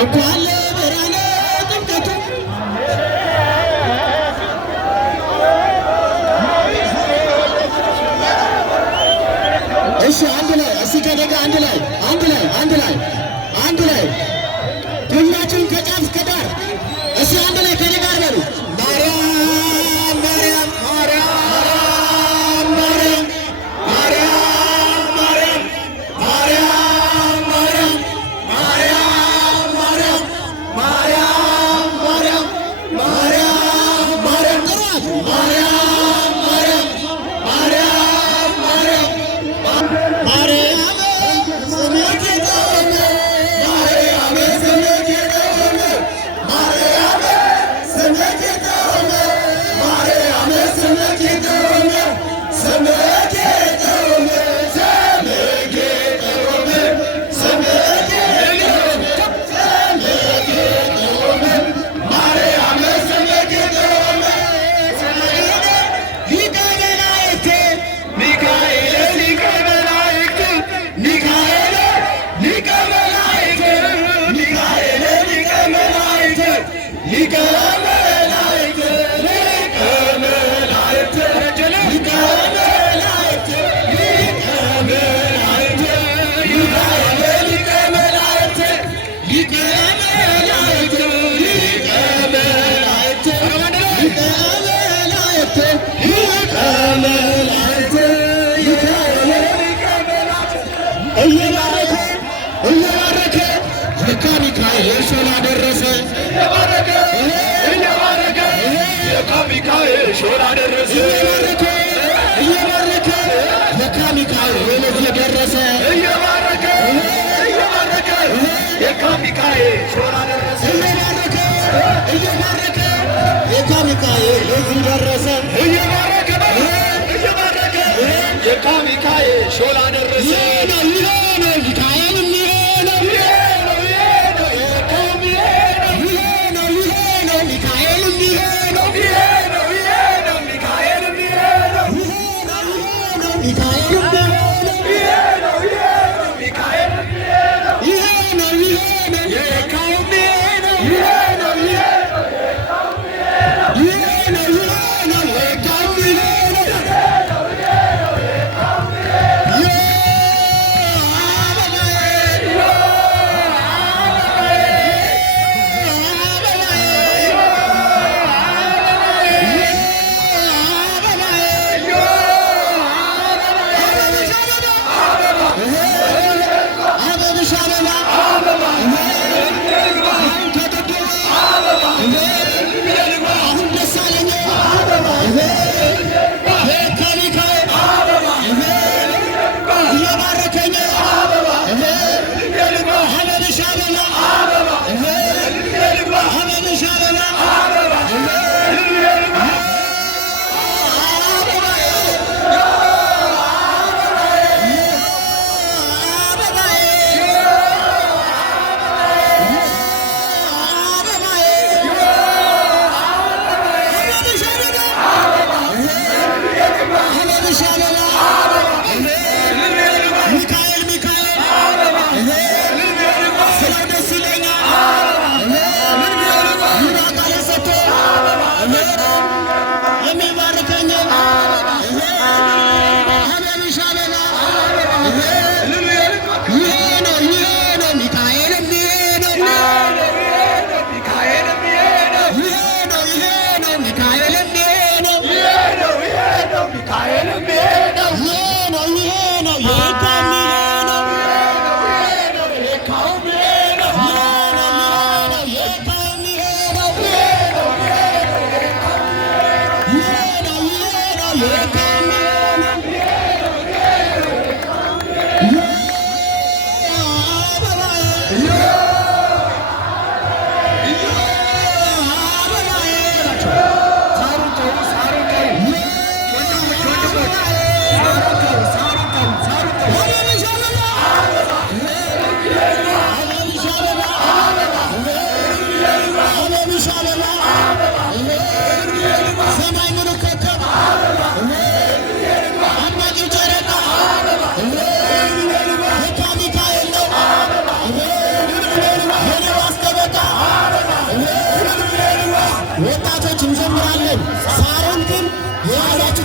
እንኳን ለብርሃነ ጥምቀቱ እሺ አንድ ላይ እስኪ ከደጋ አንድ ላይ ሁላችሁም ከጫፍ እስከ ዳር እስኪ አንድ ላይ ከኔ ጋር በሉ ማርያም ማርያም ማርያም ማርያም ማርያም ማርያም ማርያም ማርያም ማርያም ማርያም ማርያም ማርያም ማርያም ማርያም ጥሯት ማርያም ማርያም ማርያም ማርያም ማርያም ስምሽ ይጠመ ማርያም ስምሽ ይጠመ ማርያም ስምሽ ይጠመ ማርያም ስምሽ ይጠመ ስምሽ ይጠመ ስምሽ ይጠመ ስምሽ ይጠመ ማርያም ስምሽ ይጠመ ሊቀ መላእክት ሚካኤል ሊቀ መላእክት ሚካኤል ሊቀ መላእክት ሚካኤል ሊቀ መላእክት ሊቀ መላእክት ሊቀ መላእክት ሊቀ መላእክት ሊቀ መላእክት ሚካኤል ሊቀ መላእክት ሊቀ መላእክት ሊቀ መላእክት ሊቀ መላእክት ሊቀ መላእክት እየባረከ ልካ ሚካኤል ሾላ ደረሰ እየባረከ ልካ ሚካኤል ሾላ ደረሰ እየባረከ ልካ ሚካኤል እዚህ ደረሰ እየባረከ ልካ ሚካኤል ሾላ ደረሰ እየባረከ ልካ ሚካኤል እዚህ ደረሰ እየባረከ ልካ ሚካኤል ሾላ ደረሰ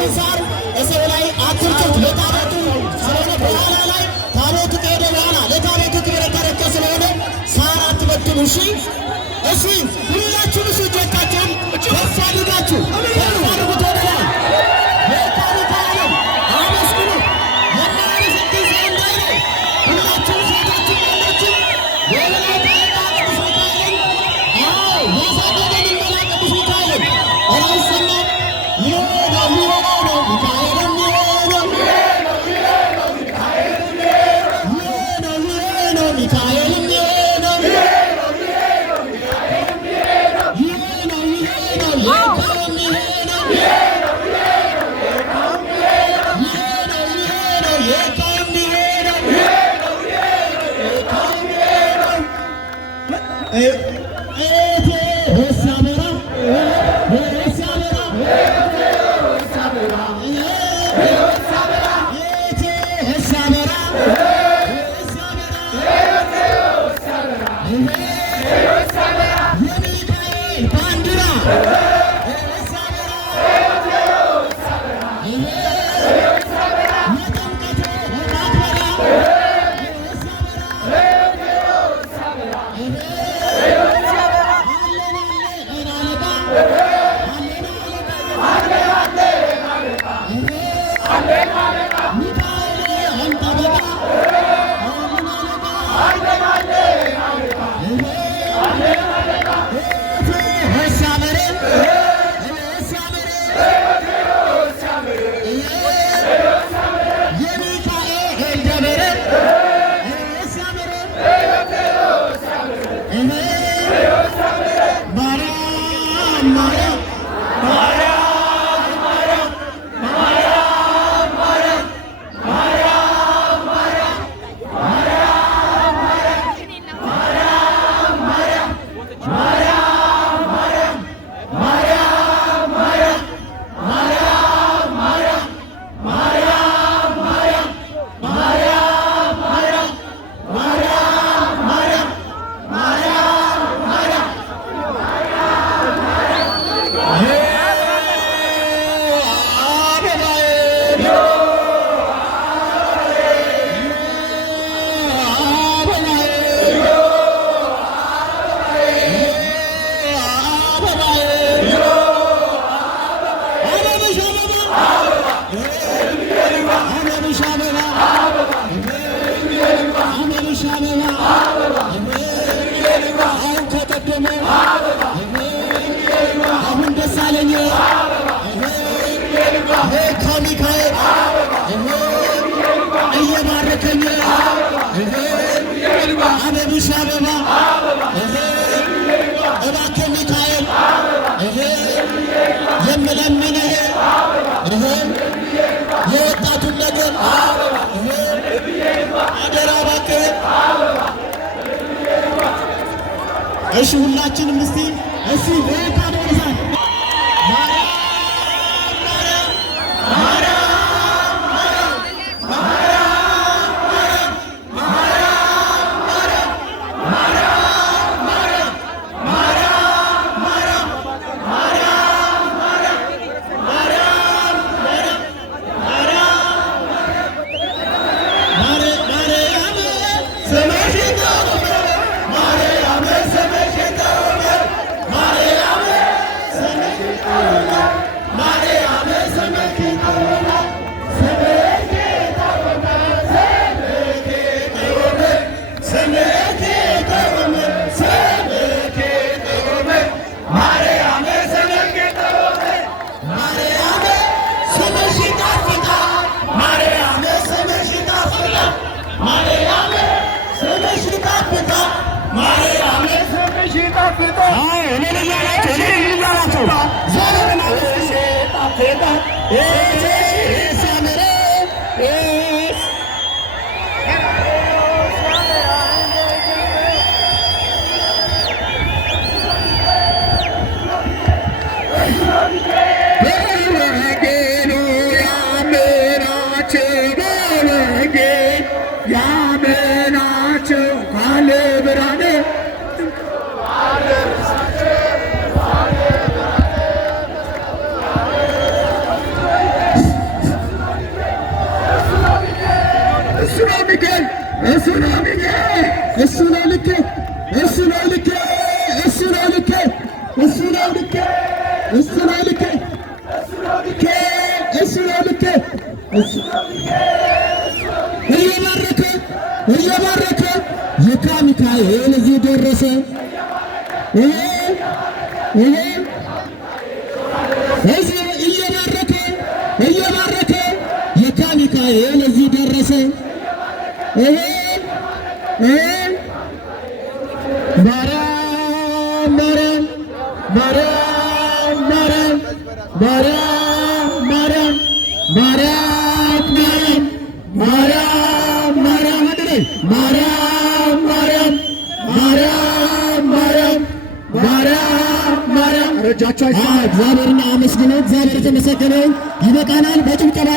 ይህንን ሳር እሰው ላይ አትርጩት። ለታቦቱ ስለሆነ በኋላ ላይ ታቦቱ ከሄደ በኋላ ለታቦቱ ክብር የተረጨ ስለሆነ ሳር አትበትኑ። እሺ እሺ፣ ሁላችሁም እሱ እጆቻችሁን ከፍ አድርጋችሁ ከፍ አድርጉት ወደ ላይ የታሪካለም አመስግኑ። የማያርስት ጊዜ እንዳይነ ሁላችሁም ሴቶችም ወንዶችም የበላይ ታሪካ ቅዱስ ሚካኤልን ያሳደገን መላ ቅዱስ ሚካኤልን አላይሰማ ይሆነው ሚካኤልም ይሆነው ሚካኤልም አሁን ደስ አለኝ ከሚካኤል እየባረከኝ አበብሽ አበባ እባክህ ሚካኤል የምለምንህ የወጣቱን ነገር አደራ እባክህ። እሺ ሁላችንም እስቲ በታ ደርሳን Maria, እሱ ነው ልኬ እሱ ነው ልኬ እሱ ነው ልኬ እሱ ነው ልኬ እሱ ነው ልኬ እሱ ነው ልኬ እሱ ነው ልኬ እየባረከ እየባረከ የካ ሚካኤል እዚህ ደረሰ። እየባረከ እየባረከ የካ ሚካኤል እዚህ ደረሰ። ማርያም ማርያም ማርያም ማርያም ማርያም ማርያም ማርያም ማርያም ማርያም ማርያም ማርያም ማርያም ማርያም ማርያም ማርያም ማርያም ረጃቸው እግዚአብሔርን አመስግነው። እግዚአብሔር የተመሰገነ ይበቃናል። በጭብጨባ